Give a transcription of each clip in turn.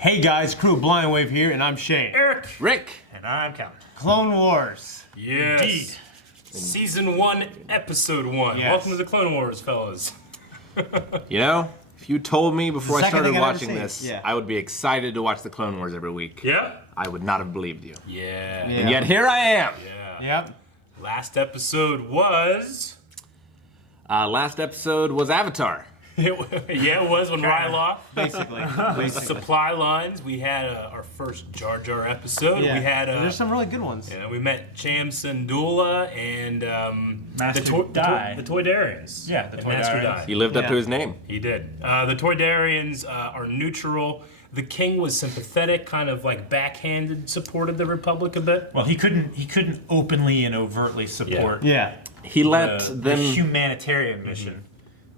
Hey guys, crew Blind Wave here, and I'm Shane. Eric. Rick. And I'm Count. Clone Wars. Yes. Indeed. Season 1, Episode 1. Yes. Welcome to the Clone Wars, fellas. You know, if you told me before I Second started thing I've ever watching seen. this, Yeah. I would be excited to watch the Clone Wars every week. Yeah? I would not have believed you. Yeah. And yet here I am. Yeah. Yep. Last episode was... Last episode was Avatar. it was when Ryloth Basically. supply lines. We had our first Jar Jar episode. Yeah. We had There's some really good ones. we met Cham Syndulla and Master the Dai. Toydarians. Yeah, the And Master Toydarians. Dai. He lived up Yeah. to his name. He did. The Toydarians are neutral. The King was sympathetic, kind of like backhanded, supported the Republic a bit. Well, he couldn't openly and overtly support Yeah. He let the them humanitarian mission,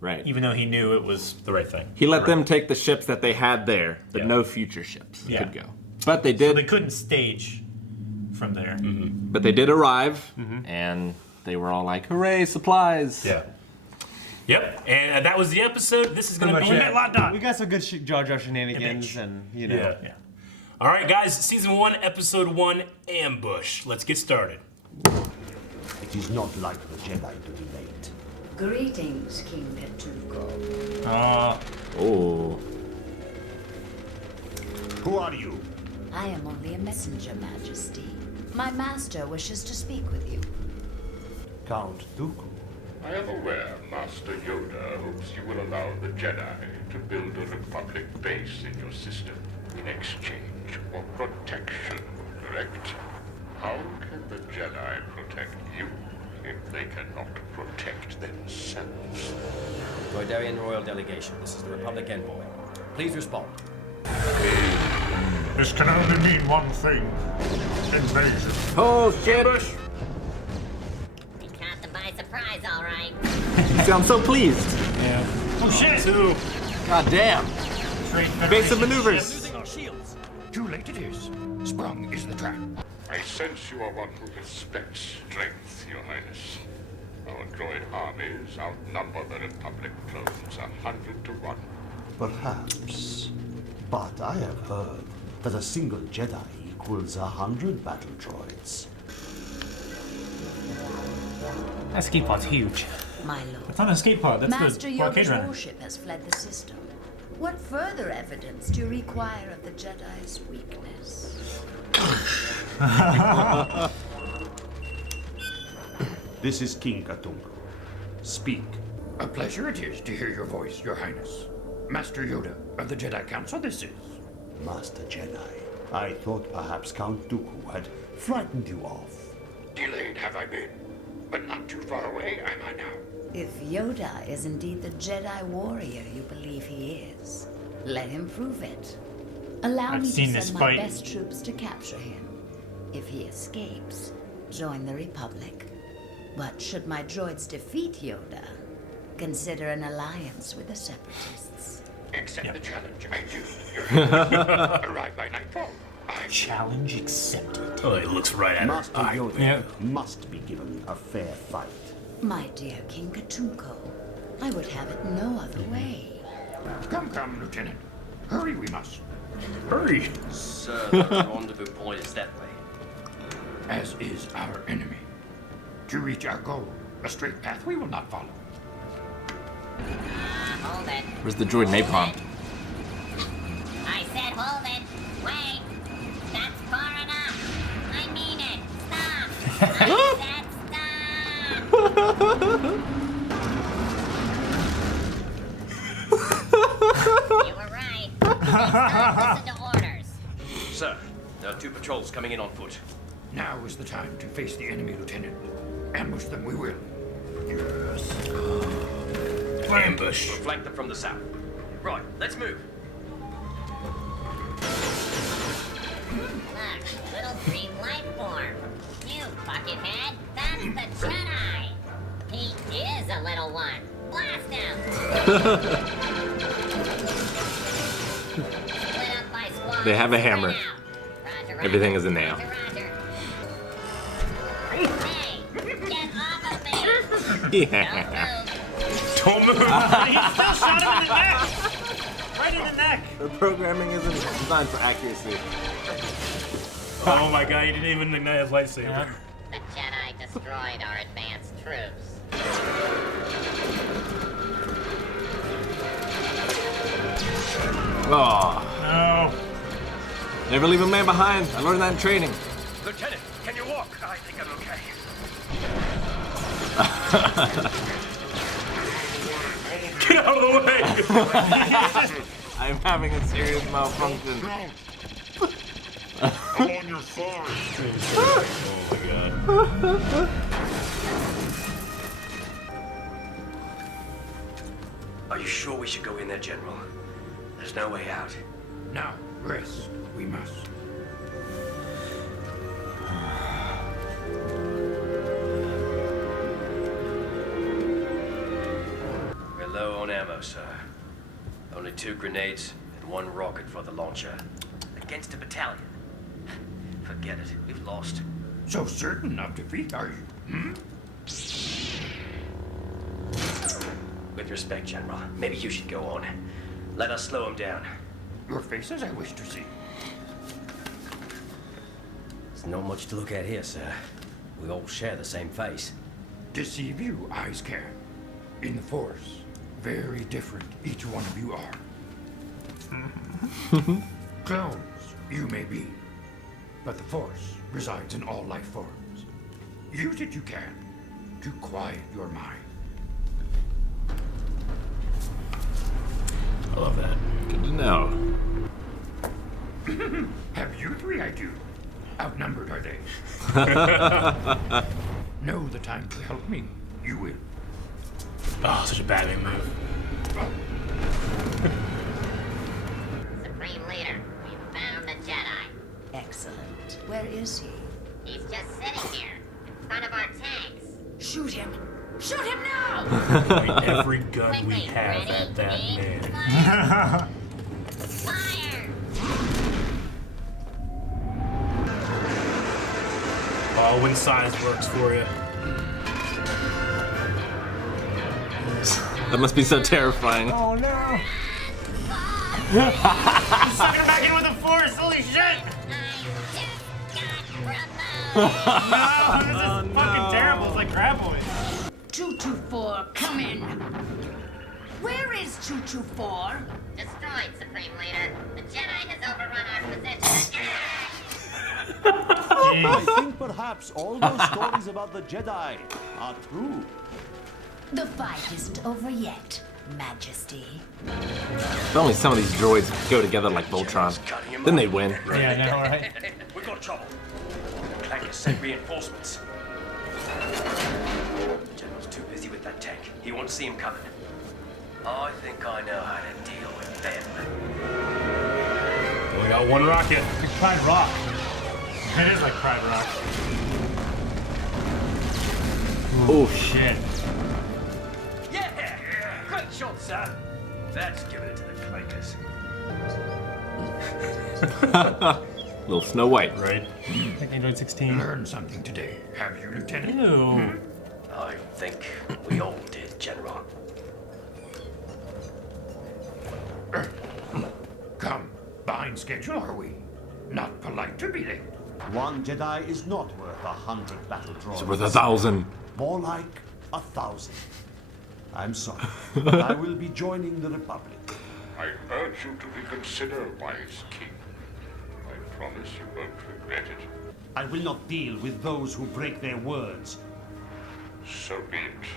right. even though he knew it was The right thing. He let them take the ships that they had there, but Yeah. no future ships Yeah. could go. But they so did. they couldn't stage from there. But they did arrive, and they were all like, "Hooray, supplies!" Yeah. Yep. And that was the episode. This is going to be Pretty it. We got some good Jar Jar shenanigans, and you know. Yeah. Yeah. All right, guys. Season 1, Episode 1, Ambush. Let's get started. It is not like the Jedi to be late. Greetings, King Katuunko. Oh. Who are you? I am only a messenger, Majesty. My master wishes to speak with you. Count Dooku. I am aware Master Yoda hopes you will allow the Jedi to build a Republic base in your system in exchange for protection, correct? How can the Jedi protect you if they cannot protect themselves? Toydarian Royal Delegation, this is the Republic Envoy. Please respond. This can only mean one thing. Invasion. Oh shit! We caught them by surprise, all right. You sound so pleased. Oh shit! God damn. Base of maneuvers. Losing our shields. Too late it is. Sprung is the trap. I sense you are one who respects strength, Your Highness. Our droid armies outnumber the Republic clones 100 to 1. Perhaps. But I have heard that a single Jedi equals 100 battle droids. That skate pod's huge. My lord. It's not a skate pod. That's Master the arcade Yoda's runner. warship has fled the system. What further evidence do you require of the Jedi's weakness? This is King Katuunko. Speak. A pleasure it is to hear your voice, Your Highness. Master Yoda of the Jedi Council, this is. Master Jedi. I thought perhaps Count Dooku had frightened you off. Delayed have I been, but not too far away am I now. If Yoda is indeed the Jedi warrior you believe he is, let him prove it. Allow I've me seen to this send fight. my best troops to capture him. If he escapes, join the Republic. But should my droids defeat Yoda, consider an alliance with the Separatists. Accept the challenge, I do, Your Highness. Arrive by nightfall. Challenge accepted. Oh, he looks right at Master her. Yoda Yeah. must be given a fair fight. My dear King Katuunko, I would have it no other way. Come, Lieutenant. Hurry we must. Hurry. Sir, the rendezvous point is that way. As is our enemy. To reach our goal, a straight path we will not follow. Hold it. Where's the droid napalm? I said hold it. Wait. That's far enough. I mean it. Stop. I said stop. You were right. Listen to orders. Sir, there are 2 patrols coming in on foot. Now is the time to face the enemy, Lieutenant. Ambush them we will. Ambush. We'll flank them from the south. Right, let's move. Look, little green light form. You buckethead. That's the Jedi. He is a little one. Blast him. Split up by squad. They have a hammer. Spread out. Roger, roger. Everything is a nail. Roger, roger. Hey, get off of me. Yeah. Don't move. Don't move. He still shot him in the neck. Right in the neck. The programming isn't designed for accuracy. Oh my god, he didn't even ignite his lightsaber. Yeah. The Jedi destroyed our advanced troops. Oh, No. never leave a man behind. I learned that in training. Lieutenant, can you walk? I think I'm okay. Get out of the way! I'm having a serious malfunction. I'm on your side. Oh my god. Are you sure we should go in there, General? There's no way out. Now, rest. We must. We're low on ammo, sir. Only 2 grenades and 1 rocket for the launcher. Against a battalion. Forget it. We've lost. So certain of defeat, are you? Hmm? With respect, General, maybe you should go on. Let us slow him down. Your faces I wish to see. There's not much to look at here, sir. We all share the same face. Deceive you, eyes can. In the Force, very different each one of you are. Clones, you may be. But the Force resides in all life forms. Use it you can to quiet your mind. I love that. Good to know. Have you 3 IQ? Outnumbered, are they? Know the time to help me. You will. Oh, such a Batman move. Supreme Leader, we found the Jedi. Excellent. Where is he? He's just sitting here, in front of our tanks. Shoot him! Shoot him now! Point every gun we have at that man. Fire! Oh, when size works for you. That must be so terrifying. Oh no! He's sucking back in with the Force. Holy shit! No, this is fucking terrible. It's like grappling. 224, come in. Where is 224? Destroyed, Supreme Leader. The Jedi has overrun our position. I think perhaps all those stories about the Jedi are true. The fight isn't over yet, Majesty. If only some of these droids go together like Voltron, then they'd win. Yeah, I know, right? We got trouble. Clank sent reinforcements. The General's too busy with that tank. He won't see him coming. I think I know how to deal with them. Only got 1 rocket. Like Pride Rock. It is like Pride Rock. Oh, Shit. Yeah! Great shot, sir. That's giving it to the clankers. little Snow White. Right. Like Android 16. Learned something today, have you, Lieutenant? Ew. I think we all did, General. Come, behind schedule, are we? Not polite to be late. One Jedi is not worth 100 battle droids. It's worth 1,000. More like 1,000. I'm sorry, but I will be joining the Republic. I urge you to reconsider, wise king. I promise you won't regret it. I will not deal with those who break their words. So be it.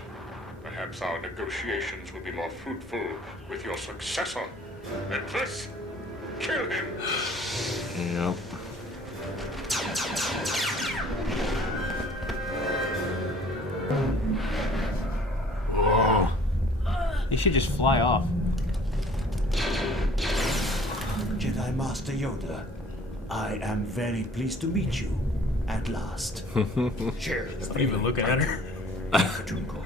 Perhaps our negotiations will be more fruitful with your successor. Ventress, kill him! Yep. You should just fly off. Jedi Master Yoda, I am very pleased to meet you at last. Share the Not even looking at her. Katuunko.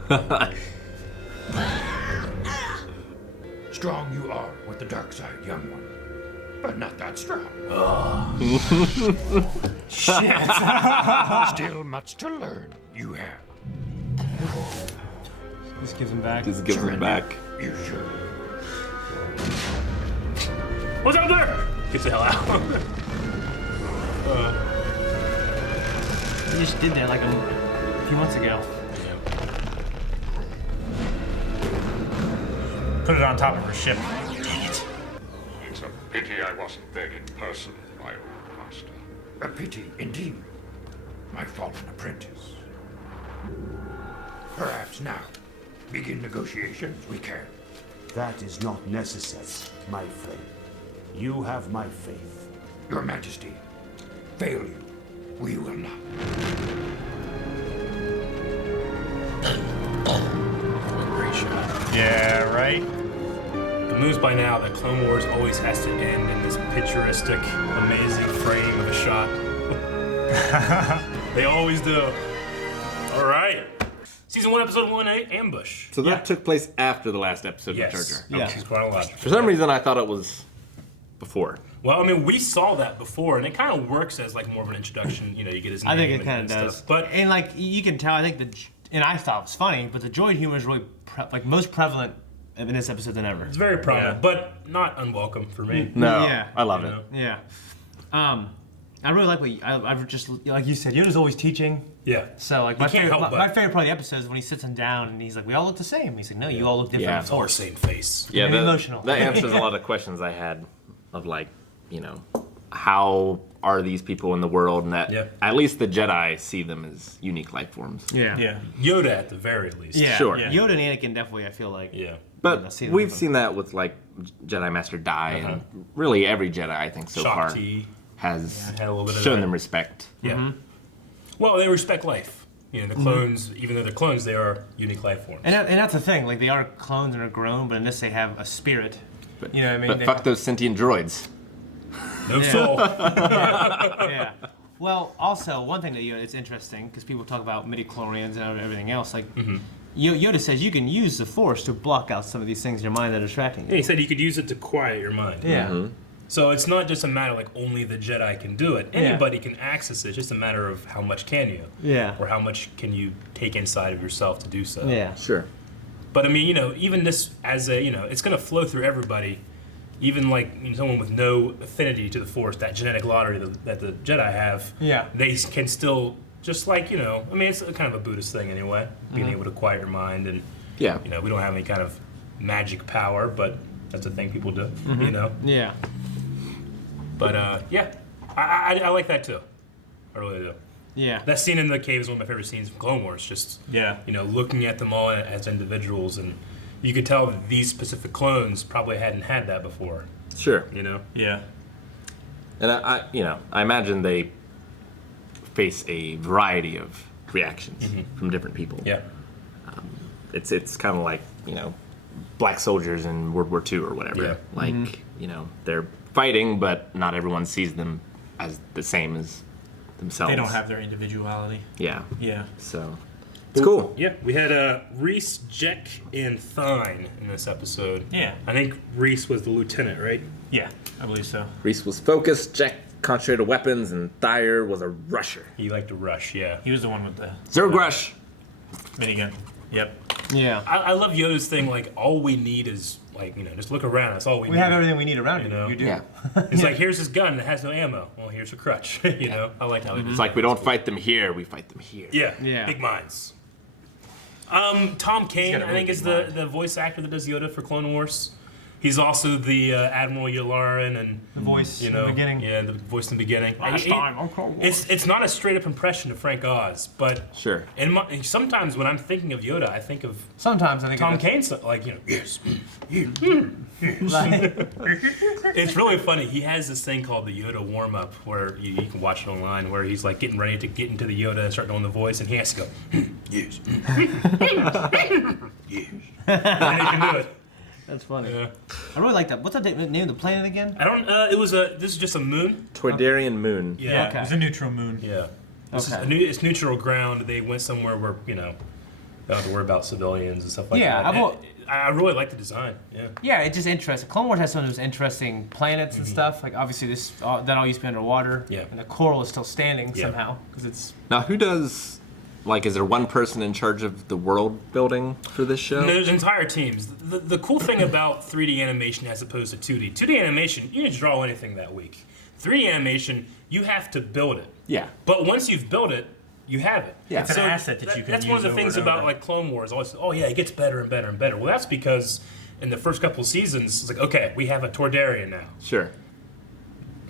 Strong you are with the dark side, young one. But not that strong. Still much to learn, you have. Just gives him back. Just give him back. You should. What's out there? Get the hell out. He just did that like a few months ago. Put it on top of her ship. Dang it. It's a pity I wasn't there in person, my old master. A pity, indeed. My fallen apprentice. Perhaps now, begin negotiations we can. That is not necessary, my friend. You have my faith. Your Majesty, fail you, we will not. Great shot. Yeah, right? The news by now that Clone Wars always has to end in this picturesque, amazing frame of a shot. They always do. All right. Season 1, Episode 1, Ambush. So that took place after the last episode Yes. with Jar Jar. Yeah. It's chronological. For some reason, I thought it was before. Well, I mean, we saw that before, and it kind of works as like more of an introduction. You know, you get his name. I think it and kind of does. stuff. But and like you can tell, I think and I thought it was funny, but the droid humor is really most prevalent in this episode than ever. it's very prominent, but not unwelcome for me. No, Yeah. I love You it. know? Yeah. I really like what I've just like you said. Yoda's always teaching. Yeah. So like my can't favorite, help my but. favorite part of the episode is when he sits him down and he's like, "We all look the same." He's like, "No, you all look different." Yeah. It's It's all the same face. Yeah, Very emotional. That answers a lot of questions I had of like, you know, how are these people in the world, and that at least the Jedi see them as unique life forms. Yeah. Yeah. Yoda at the very least. Yeah. Sure. Yeah. Yoda and Anakin definitely. I feel like. Yeah. But see them we've different. seen that with like Jedi Master Dai, and really every Jedi I think so far Shakti. has had a little bit of shown that. them respect. Yeah. Well, they respect life. You know, the clones, even though they're clones, they are unique life forms. And that's the thing. Like they are clones and are grown, but in this they have a spirit. But, You know what I mean? But They- fuck those sentient droids. No Yeah. soul. Yeah. Well, also one thing that it's interesting because people talk about midi-chlorians and everything else. Like Yoda says, you can use the Force to block out some of these things in your mind that are distracting Yeah, you. he said you could use it to quiet your mind. Yeah. So it's not just a matter like only the Jedi can do it. Anybody can access it. It's just a matter of how much can you, Yeah. or how much can you take inside of yourself to do so. Yeah. Sure. But I mean, you know, even this as a, you know, it's gonna flow through everybody. Even like someone with no affinity to the Force, that genetic lottery that the Jedi have. Yeah. They can still just like, you know, I mean, it's kind of a Buddhist thing anyway, being able to quiet your mind, and Yeah. you know, we don't have any kind of magic power, but that's a thing people do. You know. Yeah. But yeah, I like that too. I really do. Yeah. That scene in the cave is one of my favorite scenes from Clone Wars. Just Yeah. you know, looking at them all as individuals, and you could tell that these specific clones probably hadn't had that before. Sure. You know. Yeah. And I imagine they face a variety of reactions from different people. Yeah. It's kind of like, you know, black soldiers in World War II or whatever. Yeah. Like, you know, they're fighting, but not everyone sees them as the same as themselves. They don't have their individuality. Yeah. Yeah. So it's cool. Yeah, we had Reese, Jack, and Thine in this episode. Yeah. I think Reese was the lieutenant, right? Yeah, I believe so. Reese was focused, Jack concentrated weapons, and Thayer was a rusher. He liked to rush, yeah. He was the one with the Zerg rush. minigun. Yep. Yeah. I love Yoda's thing, like, all we need is, like, you know, just look around, that's all we need. We have everything we need around You you. know? You do. Yeah. It's like, here's his gun that has no ammo. Well, here's a crutch, you know? I like how he It's like we don't fight them here, we fight them here. Yeah, Yeah. big minds. Tom Kane, got a I really think, is big the voice actor that does Yoda for Clone Wars. He's also the Admiral Yularen and The voice you in know, the beginning. yeah, the voice in the beginning. Last time on Clone Wars. It's not a straight up impression of Frank Oz, but Sure. sometimes when I'm thinking of Yoda, I think of Sometimes I think Tom of it. Kane, like, you know, yes. Like, It's really funny. He has this thing called the Yoda warm up where you can watch it online, where he's like getting ready to get into the Yoda and start doing the voice, and he has to go, yes, yes, and he can do it. that's funny. Yeah. I really like that. What's the name of the planet again? I don't. This is just a moon. Toydarian Moon. Yeah. Okay. It's a neutral moon. Yeah. This Okay. is it's neutral ground. They went somewhere where, you know, they don't have to worry about civilians and stuff like Yeah, that. I've I really like the design. Yeah. Yeah, it's just interesting. Clone Wars has some of those interesting planets and stuff. Like obviously this that all used to be underwater. Yeah. And the coral is still standing Yeah. somehow because it's Now, who does like, is there one person in charge of the world building for this show? No, there's entire teams. The cool thing about 3D animation as opposed to 2D. 2D animation, you can just draw anything that week. 3D animation, you have to build it. Yeah. But once you've built it, you have it. Yeah. It's an asset that you can That's use one of the over things and about over. like Clone Wars. Always, oh yeah, it gets better and better and better. Well, that's because in the first couple of seasons, it's like, okay, we have a Tordarian now. Sure.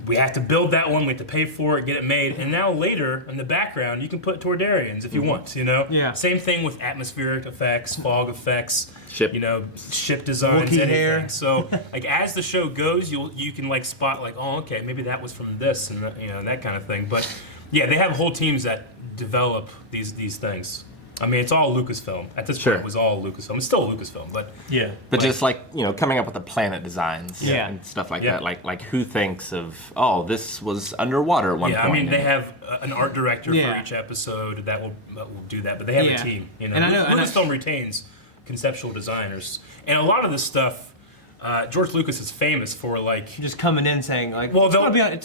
We have to build that one. We have to pay for it, get it made, and now later in the background, you can put Tordarians if you want. You know. Yeah. Same thing with atmospheric effects, fog effects. Ship. You know, ship designs, Wookiee anything. hair. So, like as the show goes, you can like spot like, oh, okay, maybe that was from this and you know that kind of thing. But yeah, they have whole teams that develop these things. I mean, it's all Lucasfilm. At this Sure. point, it was all Lucasfilm. It's still Lucasfilm, but Yeah. But just like, you know, coming up with the planet designs Yeah. and stuff like Yeah. that. Like who thinks of, oh, this was underwater at one yeah, point. I mean, they have an art director Yeah. for each episode that will do that, but they have Yeah. a team. You know, And I know- and I- Lucasfilm retains conceptual designers, and a lot of this stuff. George Lucas is famous for like Just coming in saying like, Well, it's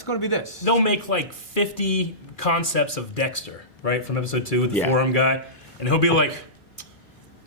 gonna be this. they'll make like 50 concepts of Dexter, right, from episode 2 with the Yeah. forum guy, and he'll be like,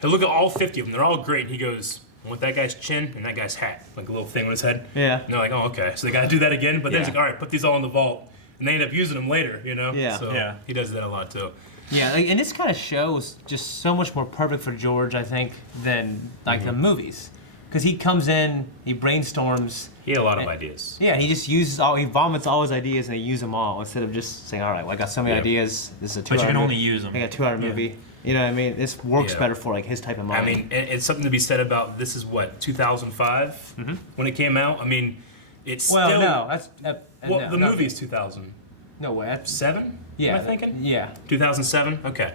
he'll look at all 50 of them. They're all great. And he goes, I want that guy's chin and that guy's hat, like a little thing on his head. Yeah. And they're like, oh, okay. So they got to do that again. But then he's Yeah. like, all right, put these all in the vault. And they end up using them later, you know? Yeah. So Yeah. he does that a lot too. Yeah, like, and this kind of show is just so much more perfect for George, I think, than like the movies, because he comes in, he brainstorms. He had a lot of ideas. Yeah, he just he vomits all his ideas and he uses them all instead of just saying, all right, well, I got so many Yeah. ideas. This is a 2 But you hour can movie. only use them. I got a 2 hour movie. You know what I mean? This works Yeah. better for like his type of I mind. mean, it's something to be said about this is what, 2005 when it came out? I mean, it's well, still. no, that's Well, no, the no. movie is 2007? No way. That's, Am I thinking? Yeah. 2007? Okay.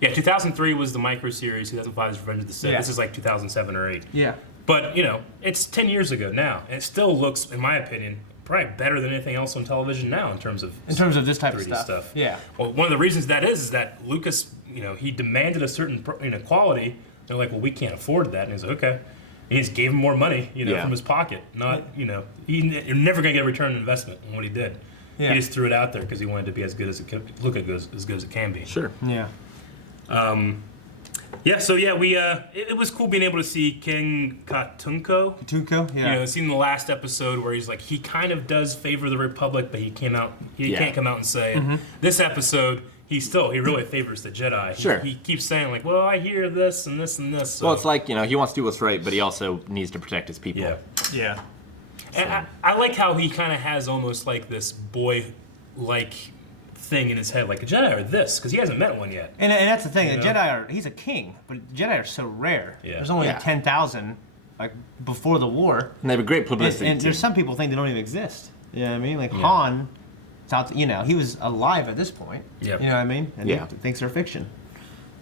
Yeah, 2003 was the micro series. 2005 is Revenge of the Sith. Yeah. This is like 2007 or 8. Yeah. But, you know, it's 10 years ago now. And it still looks, in my opinion, probably better than anything else on television now in terms of this type of 3D stuff. Yeah. Well, one of the reasons that is that Lucas, you know, he demanded a certain quality. They're like, well, we can't afford that. And he's like, okay. And he just gave him more money, you know, Yeah. from his pocket. Not, you know, you're never going to get a return on investment on what he did. Yeah. He just threw it out there because he wanted to be as good as it could, look as good as it can be. Sure. Yeah. Yeah, so yeah, we it was cool being able to see King Katuunko. Katuunko? Yeah. You know, seen the last episode where he's like he kind of does favor the Republic, but he can't come out and say it. This episode he really favors the Jedi. Sure. He keeps saying like, well, I hear this and this and this. So. Well, it's like, you know, he wants to do what's right, but he also needs to protect his people. yeah. Yeah. And I like how he kind of has almost like this boy-like thing in his head, like a Jedi or this, because he hasn't met one yet. And that's the thing. You The know? Jedi he's a king, but Jedi are so rare. Yeah. There's only Yeah. 10,000 like before the war. And they have a great publicity And team. there's some people think they don't even exist. You know what I mean? Like Han, it's out, you know, he was alive at this point. Yep. You know what I mean? And Yeah. he thinks they're fiction.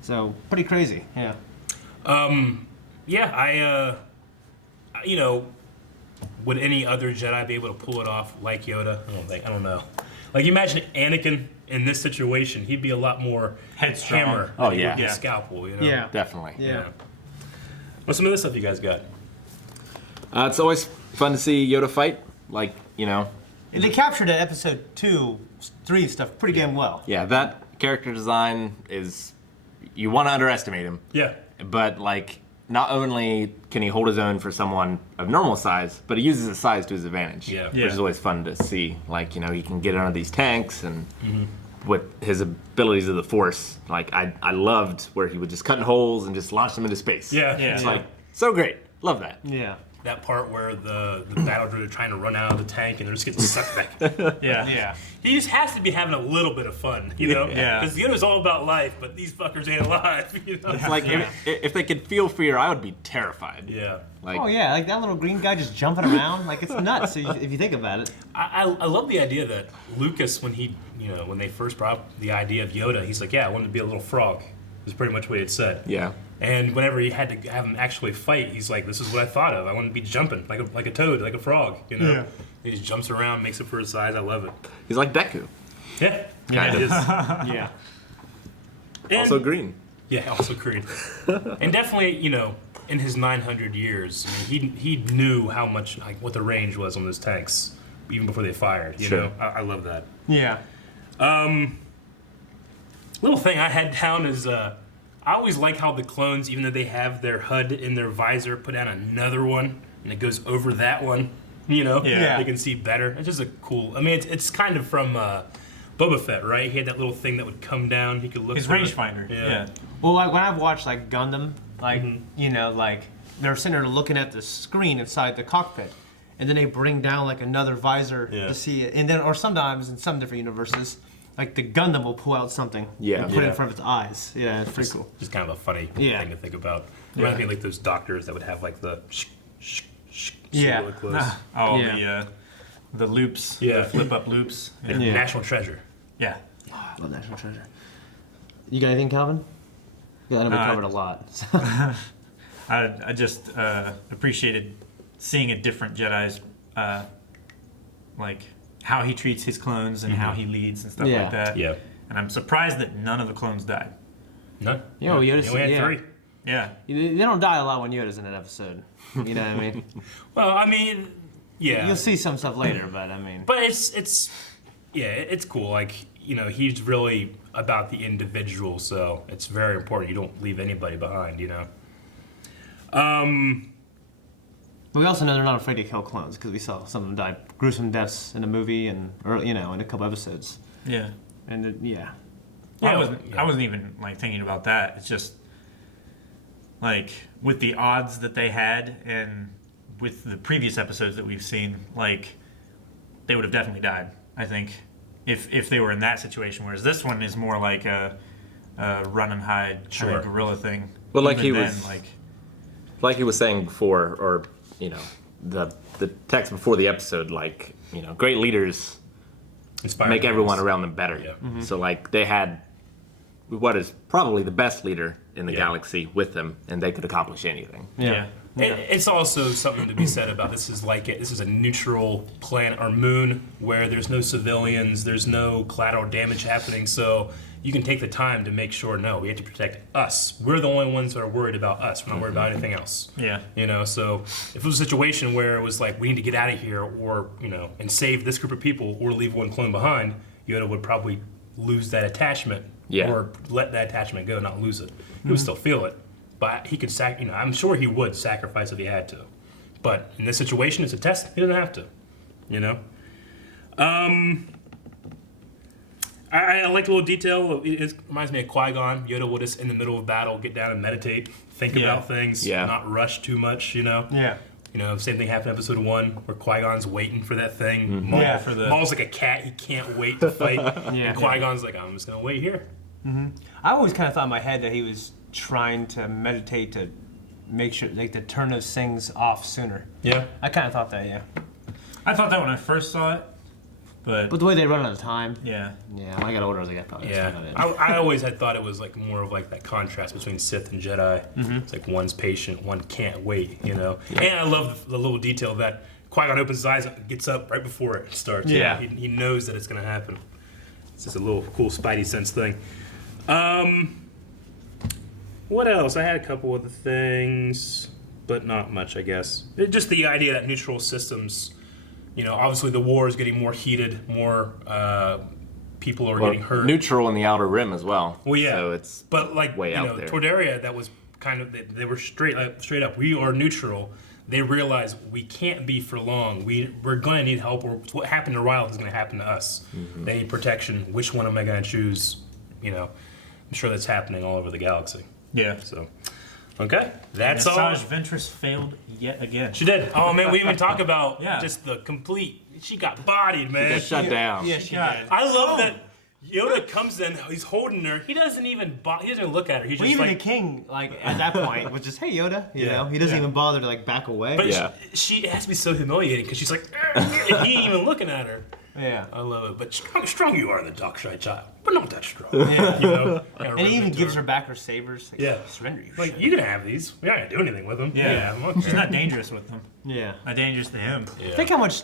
So pretty crazy. Yeah. Yeah, you know, would any other Jedi be able to pull it off like Yoda? I don't know. Like, imagine Anakin in this situation. He'd be a lot more Headstrong. hammer. Oh, than he yeah. would be Yeah. Scalpel, you know? Yeah. Definitely. Yeah. What's some of this stuff you guys got? It's always fun to see Yoda fight. Like, you know, And they captured it episode 2, 3 stuff pretty damn well. yeah, that character design is, you want to underestimate him. Yeah. But, like, not only can he hold his own for someone of normal size, but he uses his size to his advantage. Yeah. Which is always fun to see. Like, you know, he can get under these tanks and with his abilities of the Force. Like, I loved where he would just cut in holes and just launch them into space. Yeah. Yeah. It's like, so great. Love that. Yeah. That part where the battle droid are trying to run out of the tank and they're just getting sucked back. Yeah. Yeah. He just has to be having a little bit of fun, you know? Yeah. Because Yoda's all about life, but these fuckers ain't alive, you know? It's like, if they could feel fear, I would be terrified. Yeah. Like, Oh yeah, like that little green guy just jumping around, like it's nuts. If you think about it. I love the idea that Lucas, when they first brought up the idea of Yoda, he's like, yeah, I wanted to be a little frog. Is pretty much what he had said. yeah. And whenever he had to have him actually fight, he's like, this is what I thought of. I want to be jumping like a toad, like a frog, you know? Yeah. He just jumps around, makes it for his size. I love it. He's like Deku. Yeah. Kind it of. is. Yeah. And- Also green. Yeah, also Creed. And definitely, you know, in his 900 years, I mean, he knew how much, like, what the range was on those tanks, even before they fired, you Sure. know? I love that. Yeah. Little thing I had down is I always like how the clones, even though they have their HUD in their visor, put down another one, and it goes over that one. You know, they can see better. It's just a cool. I mean, it's kind of from Boba Fett, right? He had that little thing that would come down. He could look. His rangefinder. Yeah. Well, like when I've watched like Gundam, like you know, like they're sitting there looking at the screen inside the cockpit, and then they bring down like another visor to see it, and then or sometimes in some different universes, like the Gundam will pull out something and put it in front of its eyes. Yeah, it's pretty cool. Just kind of a funny thing to think about. Reminds me of like those doctors that would have like the the loops, the flip up loops. National Treasure. Yeah. Oh, I love National Treasure. You got anything, Calvin? Yeah, I know we covered a lot. I just appreciated seeing a different Jedi's, like how he treats his clones and how he leads and stuff like that. Yeah. And I'm surprised that none of the clones died. None. Yo, Yoda only had 3. Yeah. They don't die a lot when Yoda's in an episode. You know what I mean? Well, I mean, yeah. You'll see some stuff later, but I mean. But it's cool. Like, you know, he's really about the individual, so it's very important. You don't leave anybody behind, you know. But we also know they're not afraid to kill clones because we saw some of them die gruesome deaths in a movie and, or you know, in a couple episodes. Yeah. And I wasn't even like thinking about that. It's just like with the odds that they had and with the previous episodes that we've seen, like they would have definitely died. I think if they were in that situation, whereas this one is more like a run and hide kind of guerrilla thing. Well, like he was saying before, or you know, the text before the episode, like you know, great leaders make everyone around them better. Yeah. Mm-hmm. So like they had what is probably the best leader in the galaxy with them, and they could accomplish anything. Yeah. It's also something to be said about this is a neutral planet or moon where there's no civilians, there's no collateral damage happening, so you can take the time to make sure, no, we have to protect us. We're the only ones that are worried about us. We're not worried about anything else. Yeah. You know, so if it was a situation where it was like, we need to get out of here or, you know, and save this group of people or leave one clone behind, Yoda would probably lose that attachment or let that attachment go, not lose it. He would still feel it. But he could I'm sure he would sacrifice if he had to. But in this situation, it's a test. He doesn't have to. You know. I like the little detail. It reminds me of Qui-Gon. Yoda would just in the middle of battle get down and meditate, think about things, not rush too much. You know. Yeah. You know, same thing happened in episode 1 where Qui-Gon's waiting for that thing. Maul's like a cat. He can't wait to fight. And Qui-Gon's like, I'm just gonna wait here. Mm-hmm. I always kind of thought in my head that he was trying to meditate to make sure, like, to turn those things off sooner. Yeah. I kind of thought that, I thought that when I first saw it, but the way they run out of time. Yeah. Yeah, when I got older, I was like, I thought that's kind of it. I always had thought it was like more of like that contrast between Sith and Jedi. Mm-hmm. It's like one's patient, one can't wait, you know? Yeah. And I love the little detail that Qui-Gon opens his eyes and gets up right before it starts. Yeah. He knows that it's going to happen. It's just a little cool Spidey sense thing. What else? I had a couple of the things, but not much, I guess. Just the idea that neutral systems, you know, obviously the war is getting more heated, more people are getting hurt. Neutral in the Outer Rim as well. Well, yeah. So it's but like, way out there. Tordaria, that was kind of, they were straight up, we are neutral. They realize we can't be for long. We're going to need help, or what happened to Ryle is going to happen to us. Mm-hmm. They need protection. Which one am I going to choose? You know, I'm sure that's happening all over the galaxy. Yeah. So, okay, that's all. Ventress failed yet again. She did. Oh man, we didn't even talk about just the complete. She got bodied, man. She got shut down. Yeah, she did. I love that. Yoda comes in. He's holding her. He doesn't even. He doesn't even look at her. He's just even like the king, like at that point, was just, "Hey, Yoda," you know. He doesn't even bother to like back away. But she has to be so humiliating because she's like, he ain't even looking at her. Yeah, I love it. But strong you are, the dark side child, but not that strong. Yeah, you know. And he even gives her back her sabers. Like, surrender your like shit. you can have these. We're not gonna do anything with them. Yeah, she's not dangerous with them. Yeah, not dangerous to him. Yeah. Think how much,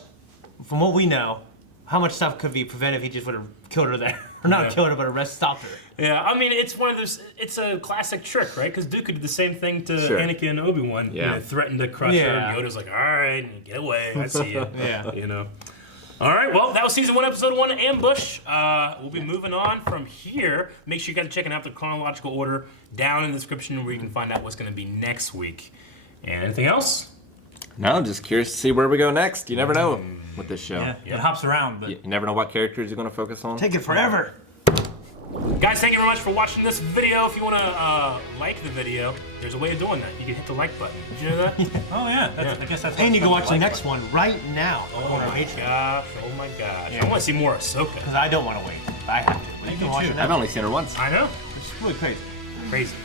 from what we know, how much stuff could be prevented if he just would have killed her there, or not killed her, but stopped her. Yeah, I mean, it's one of those. It's a classic trick, right? Because Dooku did the same thing to Anakin and Obi-Wan. Yeah, you know, threatened to crush her. And Yoda's like, "All right, get away. I see you." Yeah, you know. All right, well, that was season 1, episode 1, Ambush. We'll be moving on from here. Make sure you guys are checking out the chronological order down in the description where you can find out what's going to be next week. And anything else? No, I'm just curious to see where we go next. You never know with this show. Yeah, it hops around, but You never know what characters you're going to focus on. Take it forever. Guys, thank you very much for watching this video. If you want to like the video, there's a way of doing that. You can hit the like button. Did you know that? oh yeah, I guess that's. And you can watch the like next one right now. Oh my gosh! Oh my gosh! I want to see more Ahsoka. Because I don't want to wait. I have to. But you can watch it now. I've only seen her once. I know. It's really crazy. Crazy.